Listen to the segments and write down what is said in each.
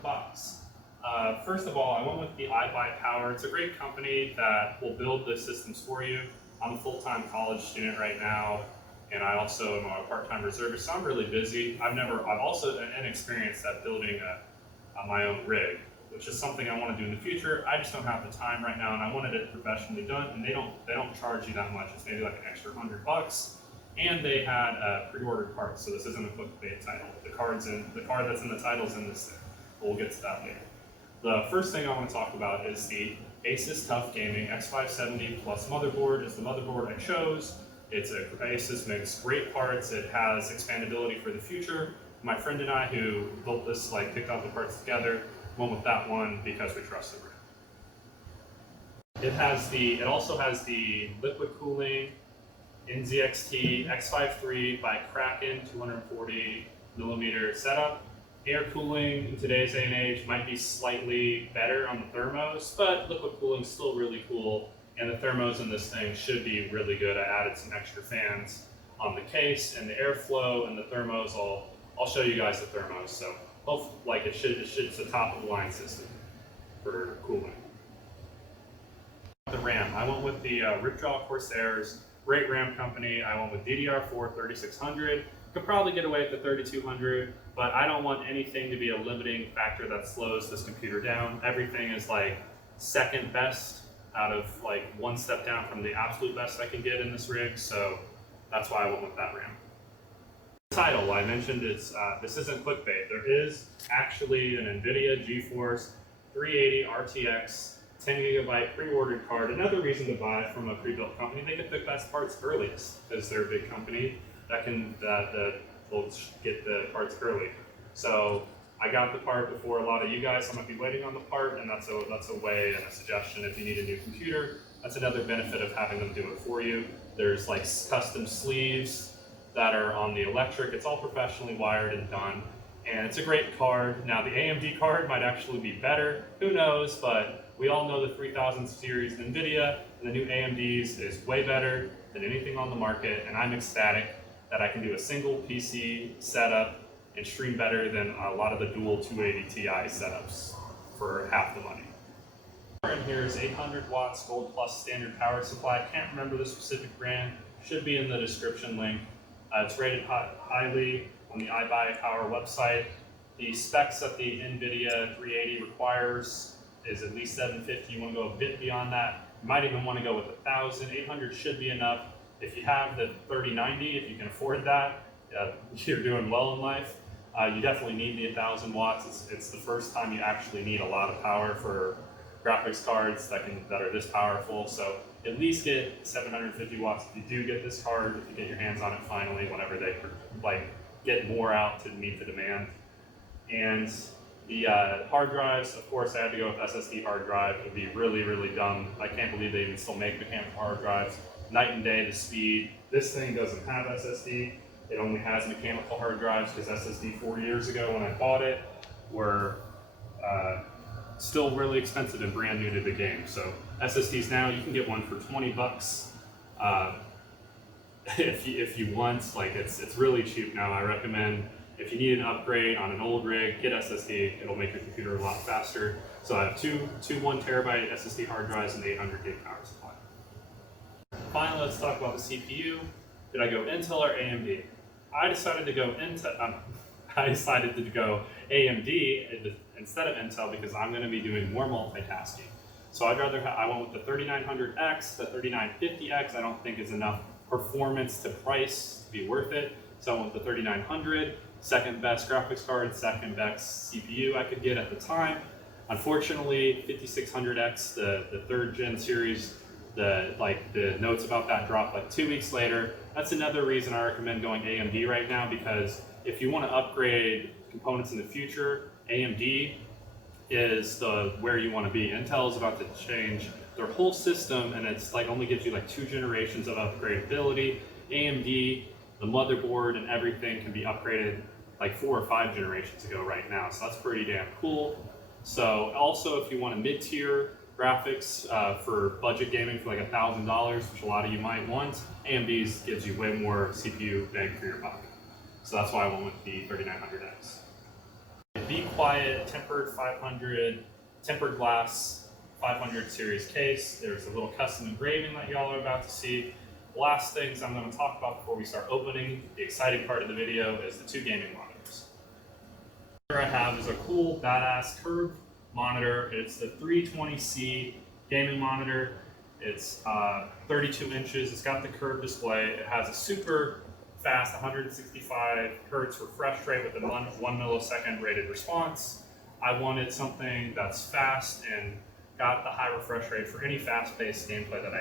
the box. First of all, I went with the iBuyPower. It's a great company that will build the systems for you. I'm a full-time college student right now, and I also am a part-time reservist, so I'm really busy. I've also inexperienced at building my own rig, which is something I want to do in the future. I just don't have the time right now, and I wanted it professionally done. And they don't charge you that much. It's maybe like an extra $100. And they had pre-ordered parts, so this isn't a clickbait title. The card that's in the title is in this thing. We'll get to that later. The first thing I want to talk about is the Asus TUF Gaming X570 Plus motherboard. Is the motherboard I chose. It's a Asus, makes great parts. It has expandability for the future. My friend and I, who built this, picked out the parts together, went with that one because we trust the brand. It also has the liquid cooling NZXT X53 by Kraken 240mm setup. Air cooling in today's day and age might be slightly better on the thermos, but liquid cooling is still really cool, and the thermos in this thing should be really good. I added some extra fans on the case and the airflow and the thermos. I'll show you guys the thermos. So it's a top of the line system for cooling. The RAM, I went with the Ripjaw Corsairs, great RAM company. I went with DDR4 3600. Could probably get away with the 3200, but I don't want anything to be a limiting factor that slows this computer down. Everything is second best out of one step down from the absolute best I can get in this rig, so that's why I went with that RAM. Title, I mentioned this isn't clickbait. There is actually an NVIDIA GeForce 380 RTX 10GB pre-ordered card. Another reason to buy from a pre-built company, they get the best parts earliest, because they're a big company that will get the parts early. So I got the part before a lot of you guys. I might be waiting on the part, and that's a way and a suggestion if you need a new computer. That's another benefit of having them do it for you. There's custom sleeves that are on the electric. It's all professionally wired and done, and it's a great card. Now the AMD card might actually be better. Who knows? But we all know the 3000 series NVIDIA and the new AMDs is way better than anything on the market, and I'm ecstatic that I can do a single PC setup and stream better than a lot of the dual 280 Ti setups for half the money. And here's 800 watts Gold Plus standard power supply. Can't remember the specific brand. Should be in the description link. It's rated highly on the iBuyPower website. The specs that the NVIDIA 380 requires is at least 750. You want to go a bit beyond that. You might even want to go with 1000. 800 should be enough. If you have the 3090, if you can afford that, you're doing well in life. You definitely need the 1000 watts. It's the first time you actually need a lot of power for graphics cards that are this powerful. So at least get 750 watts if you do get this card, if you get your hands on it finally, whenever they get more out to meet the demand. And the hard drives, of course, I had to go with SSD hard drive. It would be really, really dumb. I can't believe they even still make mechanical hard drives. Night and day, the speed. This thing doesn't have SSD. It only has mechanical hard drives because SSD 4 years ago when I bought it were still really expensive and brand new to the game. So SSDs now, you can get one for $20 if you want. It's really cheap now. I recommend if you need an upgrade on an old rig, get SSD. It'll make your computer a lot faster. So I have two 1 terabyte SSD hard drives and 800 gig power supply. Finally, let's talk about the CPU. Did I go Intel or AMD? I decided to go AMD instead of Intel because I'm going to be doing more multitasking. So I went with the 3900X, the 3950X. I don't think is enough performance to price to be worth it. So I went with the 3900, second best graphics card, second best CPU I could get at the time. Unfortunately, 5600X, the third gen series, the notes about that dropped 2 weeks later. That's another reason I recommend going AMD right now, because if you want to upgrade components in the future, AMD is where you want to be. Intel is about to change their whole system, and it's only gives you 2 generations of upgradability. AMD, the motherboard and everything can be upgraded 4 or 5 generations ago right now. So that's pretty damn cool. So also, if you want a mid-tier graphics for budget gaming for $1,000, which a lot of you might want, AMD's gives you way more CPU bang for your buck. So that's why I went with the 3900X. Be Quiet tempered 500, tempered glass 500 series case. There's a little custom engraving that y'all are about to see. Last things I'm going to talk about before we start opening, the exciting part of the video, is the two gaming monitors. Here I have is a cool, badass curved monitor. It's the 320C gaming monitor. It's 32 inches. It's got the curved display. It has a super fast 165 hertz refresh rate with a 1 millisecond rated response. I wanted something that's fast and got the high refresh rate for any fast-paced gameplay that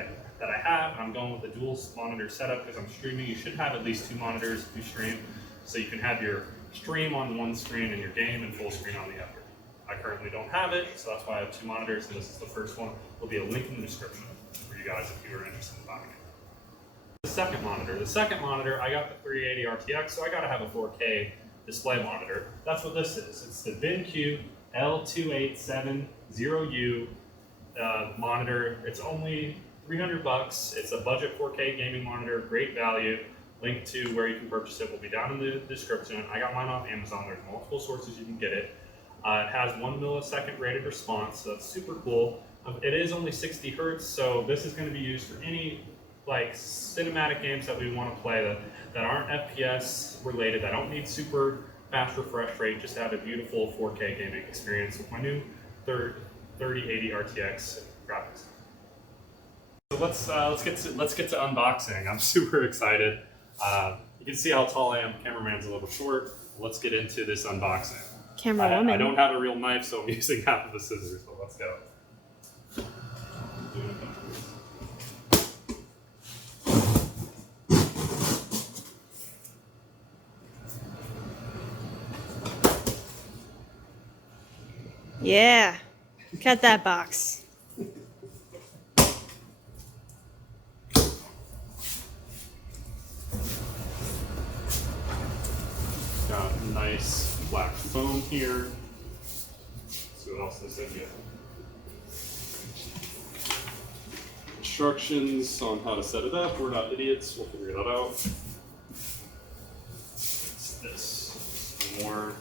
I have. And I'm going with a dual monitor setup because I'm streaming. You should have at least 2 monitors if you stream, so you can have your stream on one screen and your game and full screen on the other. I currently don't have it, so that's why I have 2 monitors, and this is the first one. There'll be a link in the description for you guys if you are interested in buying it. The second monitor, I got the 380 RTX, so I gotta have a 4K display monitor. That's what this is. It's the BenQ L2870U monitor. It's only $300. It's a budget 4K gaming monitor, great value. Link to where you can purchase it will be down in the description. I got mine off Amazon. There's multiple sources you can get it. It has 1 millisecond rated response, so that's super cool. It is only 60 hertz, so this is going to be used for any like cinematic games that we want to play that aren't FPS related, that don't need super fast refresh rate, just have a beautiful 4K gaming experience with my new 3080 RTX graphics. So let's get to unboxing. I'm super excited. You can see how tall I am. Cameraman's a little short. Let's get into this unboxing. Camerawoman. I don't have a real knife, so I'm using half of the scissors. So let's go. Yeah, cut that box. Got nice black foam here. Let's see what else they said yet. Instructions on how to set it up. We're not idiots. We'll figure that out. What's this? Some more.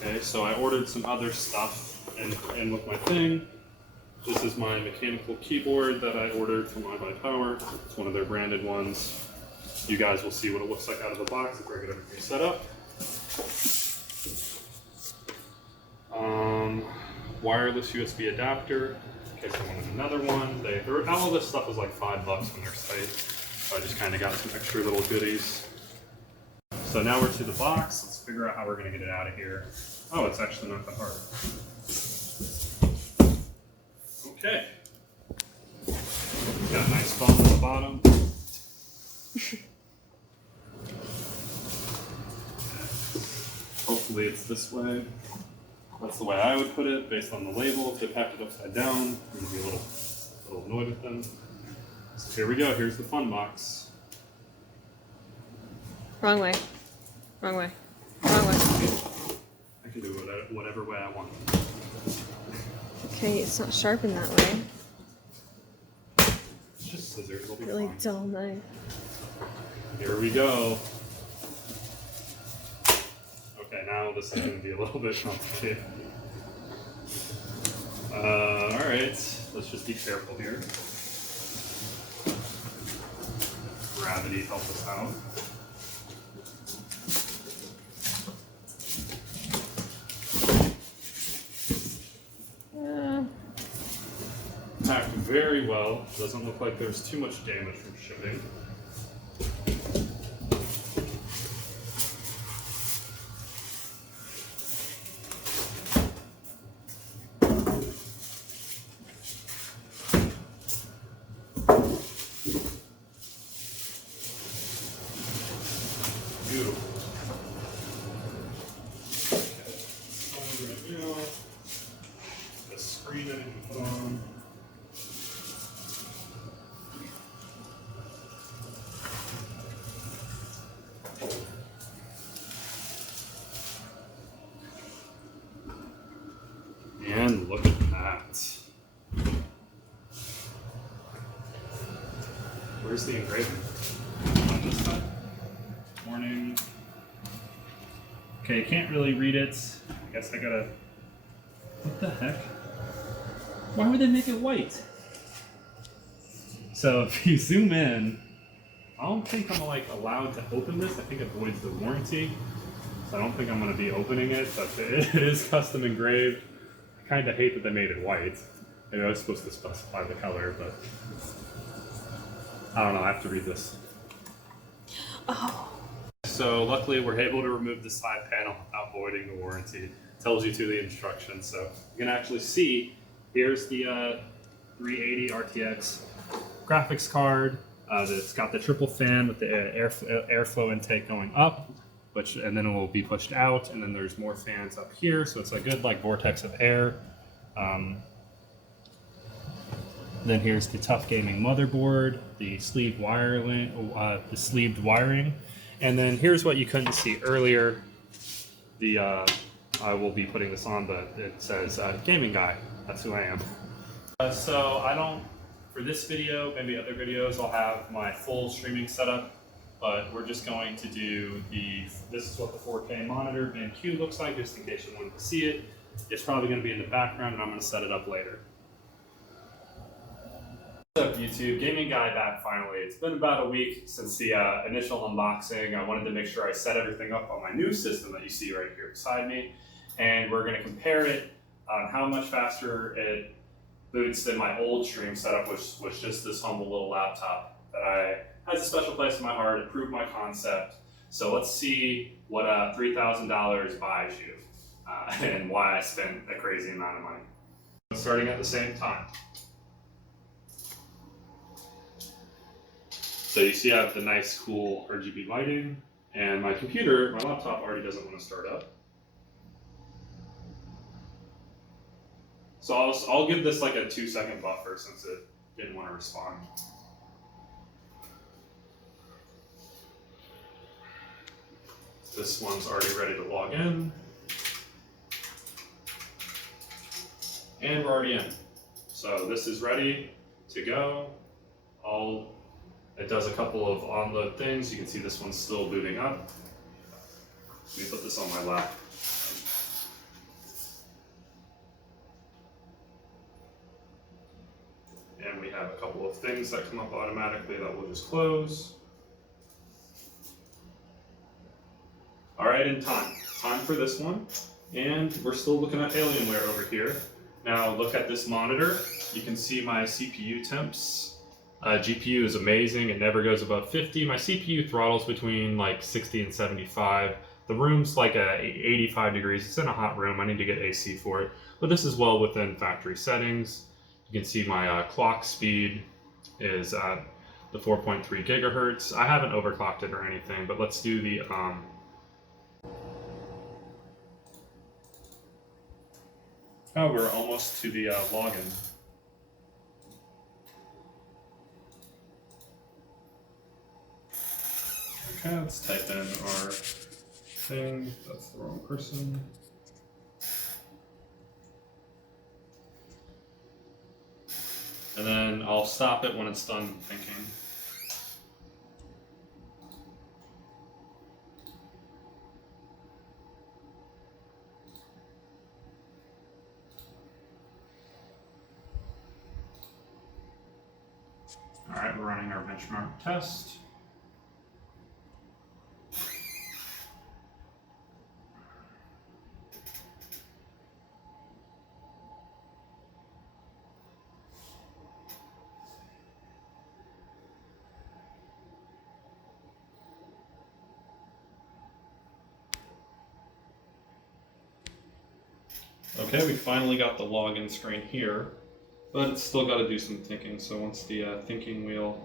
Okay, so I ordered some other stuff and with my thing. This is my mechanical keyboard that I ordered from iBuyPower. It's one of their branded ones. You guys will see what it looks like out of the box if I get everything set up. Wireless USB adapter in case I wanted another one. All this stuff is like $5 on their site, so I just kind of got some extra little goodies. So now we're to the box. Let's figure out how we're going to get it out of here. Oh, it's actually not that hard. Okay. Got a nice foam at the bottom. Hopefully it's this way. That's the way I would put it based on the label. If they packed it upside down, I'm going to be a little annoyed with them. So here we go. Here's the fun box. Wrong way. Wrong way. Wrong way. I can do it whatever way I want. Okay, it's not sharpened that way. It's just scissors. It'll be Really fine. dull knife. Here we go. Okay, now this is going to be a little bit complicated. Alright, let's just be careful here. Gravity helps us out. Packed very well. Doesn't look like there's too much damage from shipping. Beautiful. Okay, right now. The screen I need to put on. And look at that. Where's the engraving? On this side. Warning. Okay, you can't really read it. I guess I gotta. What the heck? Why would they make it white? So if you zoom in, I don't think I'm like allowed to open this. I think it voids the warranty. So I don't think I'm going to be opening it, but it is custom engraved. I kind of hate that they made it white. Maybe I was supposed to specify the color, but I don't know. I have to read this. Oh. So luckily we're able to remove the side panel without voiding the warranty. It tells you to the instructions. So you can actually see, here's the 380 RTX graphics card. That's got the triple fan with the airflow intake going up, and then it will be pushed out, and then there's more fans up here, so it's a good like vortex of air. Then here's the Tough Gaming motherboard, the sleeved wiring, and then here's what you couldn't see earlier. I will be putting this on, but it says gaming guy. That's who I am. So I don't. For this video, maybe other videos, I'll have my full streaming setup, but we're just going to do this is what the 4K monitor BenQ looks like, just in case you wanted to see it. It's probably going to be in the background, and I'm going to set it up later. What's up, YouTube? Gaming Guy back finally. It's been about a week since the initial unboxing. I wanted to make sure I set everything up on my new system that you see right here beside me, and we're going to compare it on how much faster it boots than my old stream setup, which was just this humble little laptop that has a special place in my heart. It proved my concept. So let's see what $3,000 buys you and why I spent a crazy amount of money. Starting at the same time. So you see I have the nice, cool RGB lighting, and my laptop already doesn't want to start up. So I'll give this like a 2-second buffer since it didn't want to respond. This one's already ready to log in. And we're already in. So this is ready to go. It does a couple of onload things. You can see this one's still booting up. Let me put this on my lap. And we have a couple of things that come up automatically that we'll just close. All right, and time for this one. And we're still looking at Alienware over here. Now look at this monitor. You can see my CPU temps. GPU is amazing. It never goes above 50. My CPU throttles between like 60 and 75. The room's like 85 degrees. It's in a hot room. I need to get AC for it. But this is well within factory settings. You can see my clock speed is at the 4.3 gigahertz. I haven't overclocked it or anything, but let's do the oh, we're almost to the login. Okay, let's type in our thing. That's the wrong person. And then I'll stop it when it's done thinking. All right, we're running our benchmark test. Okay, we finally got the login screen here, but it's still got to do some thinking. So once the thinking wheel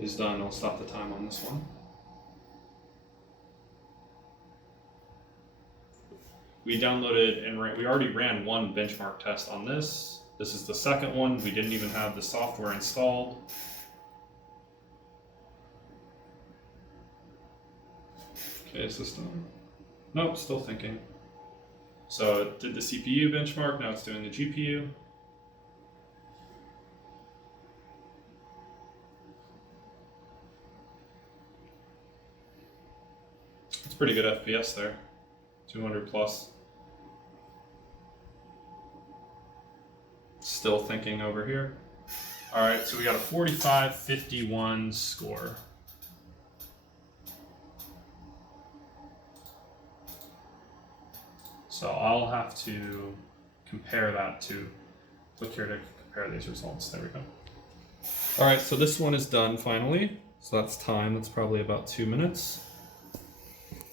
is done, I'll stop the time on this one. We downloaded and we already ran one benchmark test on this. This is the second one. We didn't even have the software installed. Okay, system. Nope, still thinking. So it did the CPU benchmark, now it's doing the GPU. It's pretty good FPS there. 200 plus. Still thinking over here. All right, so we got a 4551 score. So I'll have to compare that to, click here to compare these results. There we go. All right, so this one is done finally. So that's time, that's probably about 2 minutes.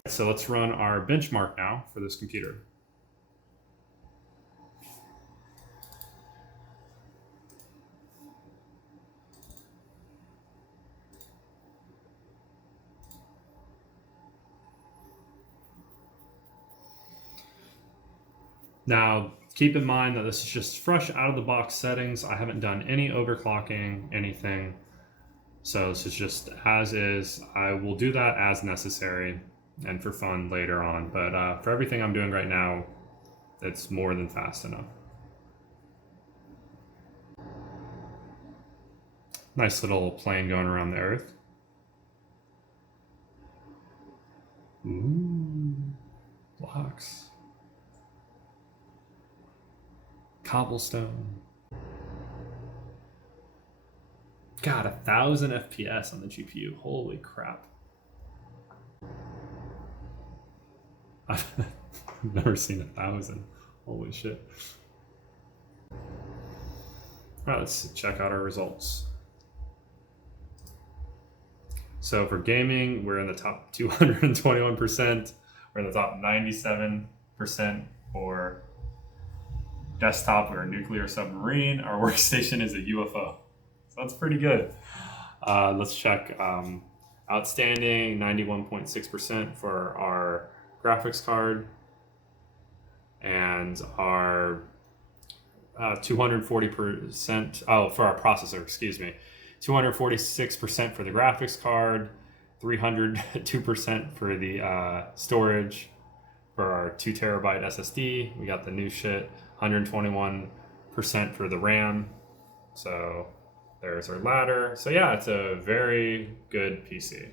So let's run our benchmark now for this computer. Now, keep in mind that this is just fresh out of the box settings. I haven't done any overclocking, anything. So this is just as is. I will do that as necessary and for fun later on. But for everything I'm doing right now, it's more than fast enough. Nice little plane going around the Earth. Ooh, blocks. Cobblestone. God, 1,000 FPS on the GPU. Holy crap. I've never seen 1,000. Holy shit. All right, let's check out our results. So for gaming, we're in the top 221%. We're in the top 97% for desktop. We're a nuclear submarine. Our workstation is a UFO. So that's pretty good. Let's check outstanding, 91.6% for our graphics card, and our 240%, for our processor, excuse me, 246% for the graphics card, 302% for the storage. For our 2 terabyte SSD, we got the new shit, 121% for the RAM. So there's our ladder. So yeah, it's a very good PC.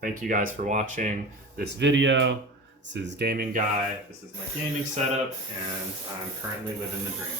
Thank you guys for watching this video. This is Gaming Guy. This is my gaming setup, and I'm currently living the dream.